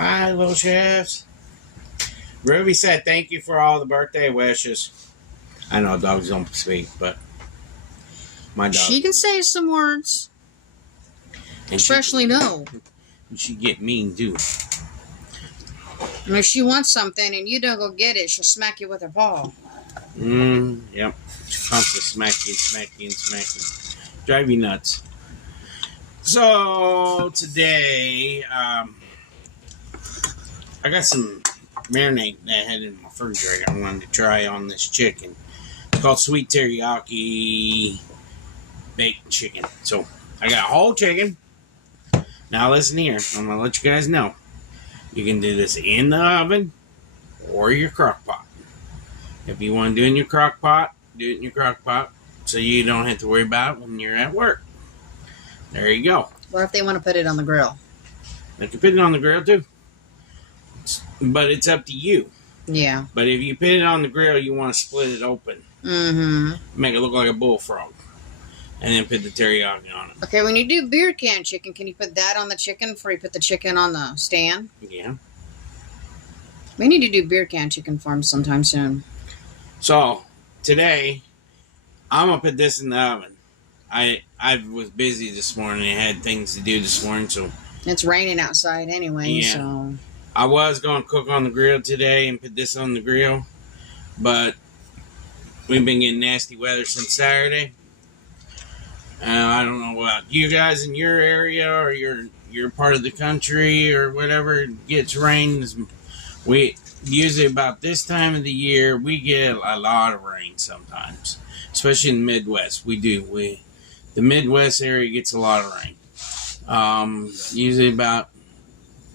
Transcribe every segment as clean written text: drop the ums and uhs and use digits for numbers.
Hi, little chefs. Ruby said thank you for all the birthday wishes. I know dogs don't speak, but my dog. She can say some words. Especially no. She get mean too. And if she wants something and you don't go get it, she'll smack you with her paw. Yep. She comes to smack you. Drive you nuts. So today, I got some marinade that I had in my refrigerator I wanted to try on this chicken. It's called sweet teriyaki baked chicken. So I got a whole chicken. Now listen here. I'm going to let you guys know. You can do this in the oven or your crock pot. If you want to do it in your crock pot, do it in your crock pot so you don't have to worry about it when you're at work. There you go. Or if they want to put it on the grill. They can put it on the grill too. But it's up to you. Yeah. But if you put it on the grill, you want to split it open. Make it look like a bullfrog. And then put the teriyaki on it. Okay, when you do beer can chicken, can you put that on the chicken before you put the chicken on the stand? Yeah. We need to do beer can chicken farms sometime soon. So, today, I'm going to put this in the oven. I was busy this morning. I had things to do this morning, so... It's raining outside anyway, so... I was going to cook on the grill today and put this on the grill, but we've been getting nasty weather since Saturday. I don't know about you guys in your area or your part of the country or whatever gets rain. We usually about this time of the year we get a lot of rain sometimes, especially in the Midwest. The Midwest area gets a lot of rain. Usually about.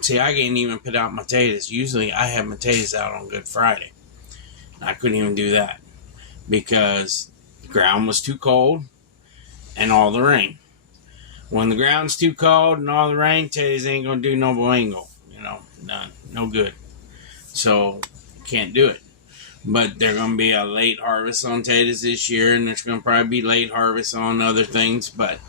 See, I can't even put out my taters. Usually I have my taters out on Good Friday. I couldn't even do that because the ground was too cold and all the rain. When the ground's too cold and all the rain, taters ain't going to do no boingo. None. No good. So, can't do it. But there's going to be a late harvest on taters this year, and there's going to probably be late harvest on other things, but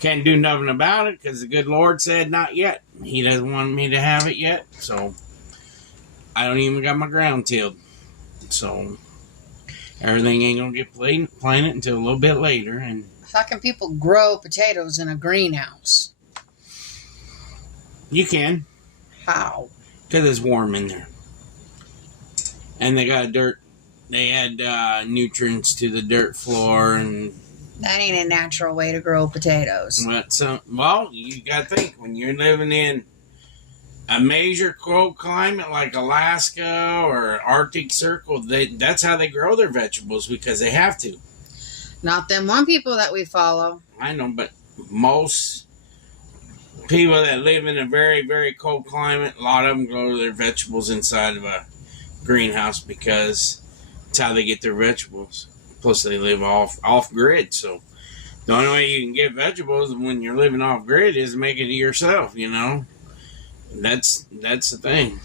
can't do nothing about it because the good Lord said not yet. He doesn't want me to have it yet, so I don't even got my ground tilled. So everything ain't gonna get planted until a little bit later. And how can people grow potatoes in a greenhouse? You can. How? Because it's warm in there, and they got dirt. They add nutrients to the dirt floor and. That ain't a natural way to grow potatoes. Well, you got to think, when you're living in a major cold climate like Alaska or Arctic Circle, that's how they grow their vegetables because they have to. Not them one people that we follow. I know, but most people that live in a very, very cold climate, a lot of them grow their vegetables inside of a greenhouse because it's how they get their vegetables. Plus, they live off-grid, so the only way you can get vegetables when you're living off-grid is make it yourself, That's the thing.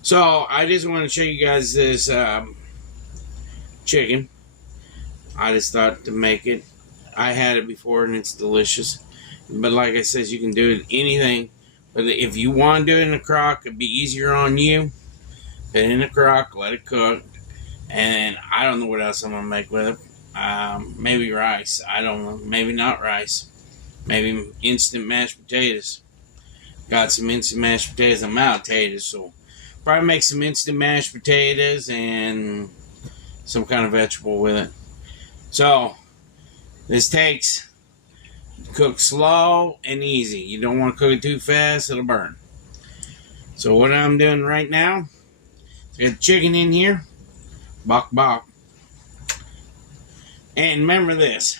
So, I just want to show you guys this chicken. I just thought to make it. I had it before, and it's delicious. But like I said, you can do it anything. But if you want to do it in a crock, it'd be easier on you. Put it in a crock, let it cook. And I don't know what else I'm going to make with it. Maybe rice. I don't know. Maybe not rice. Maybe instant mashed potatoes. Got some instant mashed potatoes. I'm out of potatoes, so probably make some instant mashed potatoes and some kind of vegetable with it. So, this takes cook slow and easy. You don't want to cook it too fast. It'll burn. So, what I'm doing right now, I got the chicken in here. Bok. And remember this.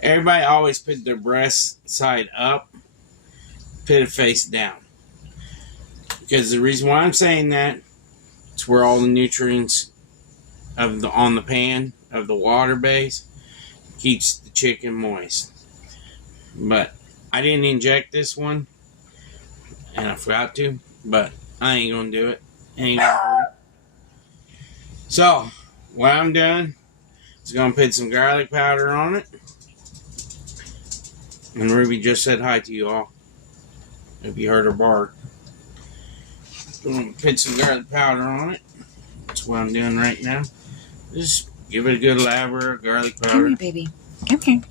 Everybody always put their breast side up. Put it face down. Because the reason why I'm saying that, it's where all the nutrients on the pan of the water base keeps the chicken moist. But I didn't inject this one. And I forgot to. But I ain't going to do it. Ain't gonna do it. So, what I'm doing is going to put some garlic powder on it. And Ruby just said hi to you all, if you heard her bark. I'm gonna put some garlic powder on it. That's what I'm doing right now. Just give it a good lather, garlic powder. Come here, baby. Come here.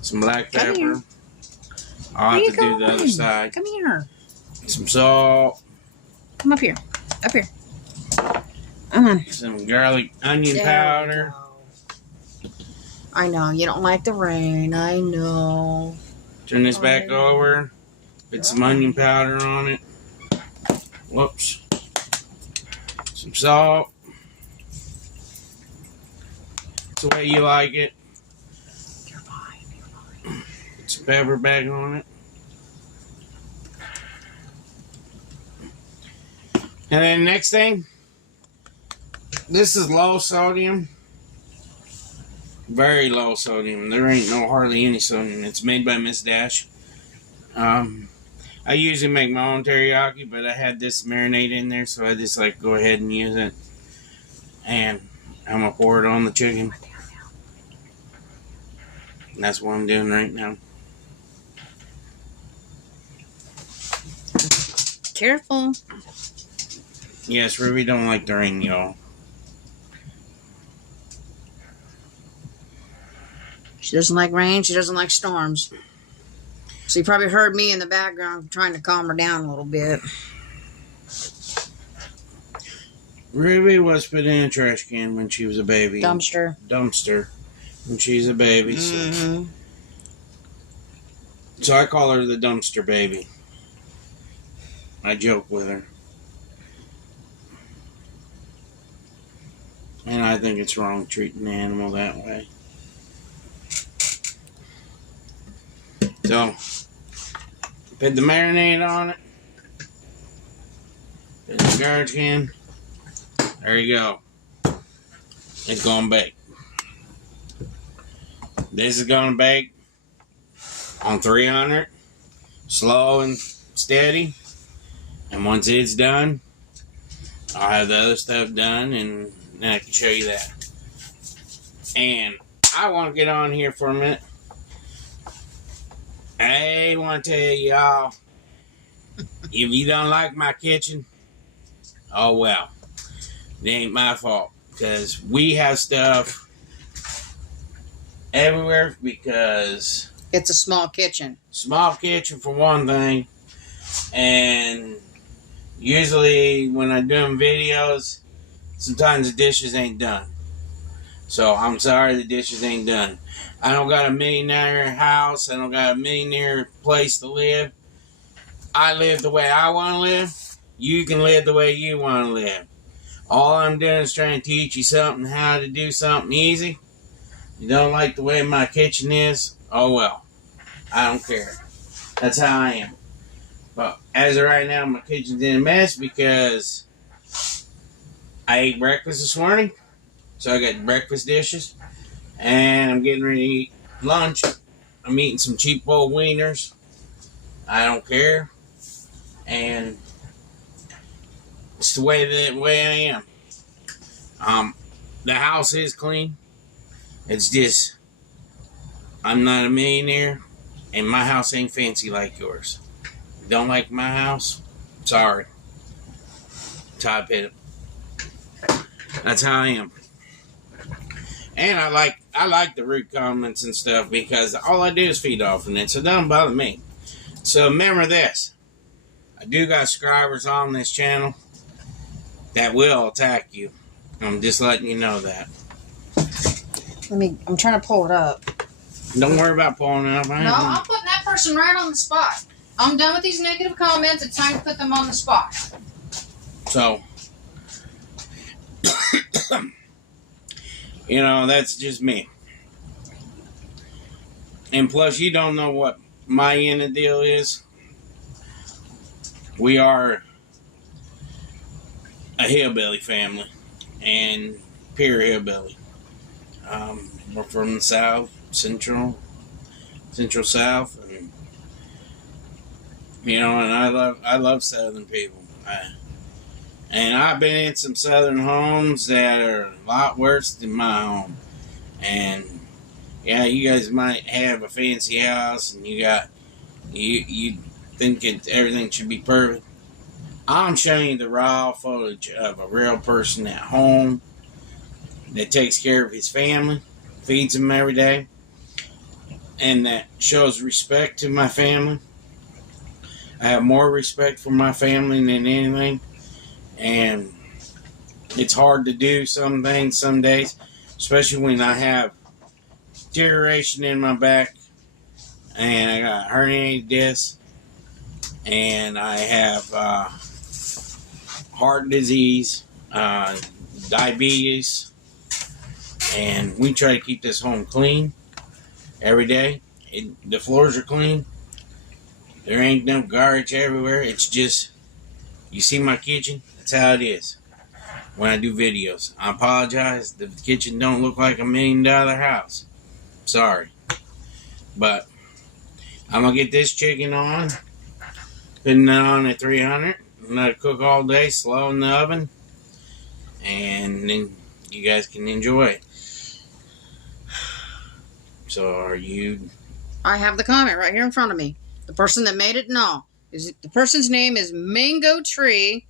Some black Come pepper. here. I'll Where have you to do the other going? side. Come here. Some salt. Come up here. Up here. Come on. Some garlic onion There powder. we go. I know you don't like the rain. I know. Turn this back over. Put some onion powder on it. Whoops. Some salt. That's the way you like it. You're fine. You're fine. Put some pepper back on it. And then next thing, this is low sodium. Very low sodium. There ain't hardly any sodium. It's made by Miss Dash. I usually make my own teriyaki, but I had this marinade in there, so I just like go ahead and use it. And I'm gonna pour it on the chicken. And that's what I'm doing right now. Careful. Yes, Ruby don't like the rain, y'all. She doesn't like rain. She doesn't like storms. So you probably heard me in the background trying to calm her down a little bit. Ruby was put in a trash can when she was a baby. Dumpster. Dumpster. When she's a baby. Mm-hmm. So I call her the dumpster baby. I joke with her. And I think it's wrong treating an animal that way. So, put the marinade on it. Put the garbage can. There you go. It's going to bake. This is going to bake on 300. Slow and steady. And once it's done, I'll have the other stuff done and then I can show you that. And I want to get on here for a minute. I want to tell y'all, if you don't like my kitchen, oh well. It ain't my fault. Because we have stuff everywhere because... It's a small kitchen. Small kitchen for one thing. And usually when I'm doing videos, sometimes the dishes ain't done. So I'm sorry the dishes ain't done. I don't got a millionaire house. I don't got a millionaire place to live. I live the way I want to live. You can live the way you want to live. All I'm doing is trying to teach you something, how to do something easy. You don't like the way my kitchen is? Oh well. I don't care. That's how I am. But as of right now, my kitchen's in a mess because I ate breakfast this morning. So I got breakfast dishes. And I'm getting ready to eat lunch. I'm eating some cheap old wieners. I don't care. And it's the way I am. The house is clean. It's just I'm not a millionaire, and my house ain't fancy like yours. Don't like my house? Sorry. Todd Pitt. That's how I am. And I like the root comments and stuff because all I do is feed off of it, so it doesn't bother me. So remember this. I do got subscribers on this channel that will attack you. I'm just letting you know that. I'm trying to pull it up. Don't worry about pulling it up. No, I'm putting that person right on the spot. I'm done with these negative comments. It's time to put them on the spot. So, you know, that's just me. And plus, you don't know what my end of the deal is. We are a hillbilly family. And pure hillbilly. We're from the South, Central South. And, you know, and I love Southern people. And I've been in some Southern homes that are a lot worse than my home. And yeah, you guys might have a fancy house and you think everything should be perfect. I'm showing you the raw footage of a real person at home that takes care of his family, feeds them every day, and that shows respect to my family. I have more respect for my family than anything, and it's hard to do some things some days, especially when I have deterioration in my back, and I got herniated discs, and I have heart disease, diabetes, and we try to keep this home clean every day. The floors are clean. There ain't no garbage everywhere. It's just, you see my kitchen? That's how it is when I do videos. I apologize. The kitchen don't look like $1 million house. Sorry. But I'm going to get this chicken on. Putting it on at 300. Let it cook all day, slow in the oven. And then you guys can enjoy it. So are you... I have the comment right here in front of me. The person that made it, no. The person's name is Mango Tree.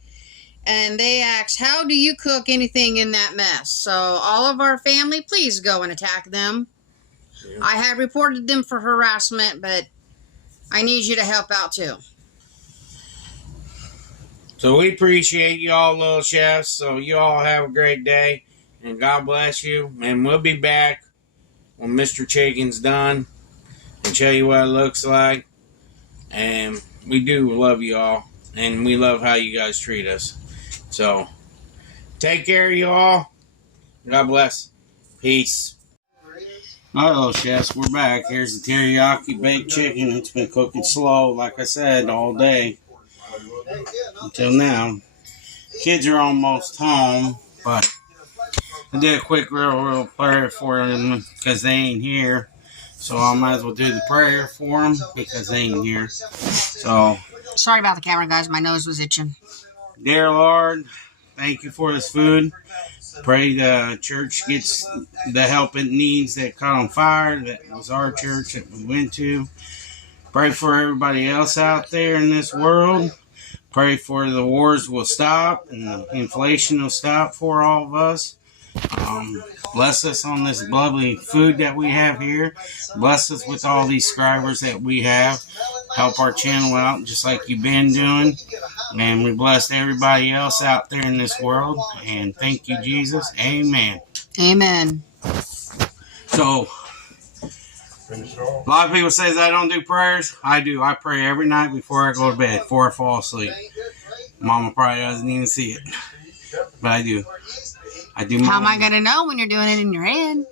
And they asked, how do you cook anything in that mess? So all of our family, please go and attack them. Yeah. I had reported them for harassment, but I need you to help out too. So we appreciate you all, little chefs. So you all have a great day. And God bless you. And we'll be back when Mr. Chicken's done and show you what it looks like. And we do love you all. And we love how you guys treat us. So take care of you all. God bless. Peace. Hello, chefs. We're back. Here's the teriyaki baked chicken. It's been cooking slow, like I said, all day. Until now. Kids are almost home, but I did a quick real prayer for them because they ain't here. So I might as well do the prayer for them because they ain't here. So sorry about the camera, guys. My nose was itching. Dear Lord, thank you for this food. Pray the church gets the help it needs that caught on fire. That was our church that we went to. Pray for everybody else out there in this world. Pray for the wars will stop and the inflation will stop for all of us. Bless us on this lovely food that we have here. Bless us with all these subscribers that we have. Help our channel out just like you've been doing. And we bless everybody else out there in this world. And thank you, Jesus. Amen. Amen. So, a lot of people say I don't do prayers. I do. I pray every night before I go to bed, before I fall asleep. Mama probably doesn't even see it. But I do. How am I going to know when you're doing it in your head?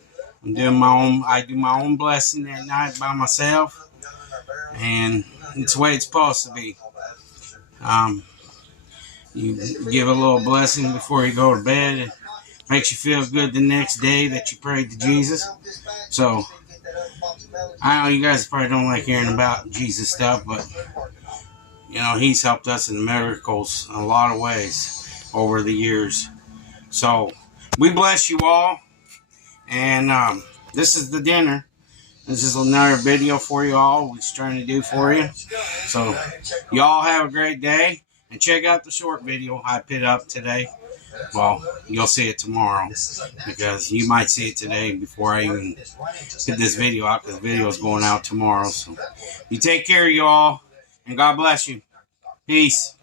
I'm doing my own. I do my own blessing at night by myself. And it's the way it's supposed to be. You give a little blessing before you go to bed. It makes you feel good the next day that you prayed to Jesus. So, I know you guys probably don't like hearing about Jesus stuff, but, you know, he's helped us in miracles in a lot of ways over the years. So, we bless you all. And this is the dinner. This is another video for you all. We're just trying to do for you. So, y'all have a great day. And check out the short video I put up today. Well, you'll see it tomorrow. Because you might see it today before I even get this video out. Because the video is going out tomorrow. So, you take care, y'all. And God bless you. Peace.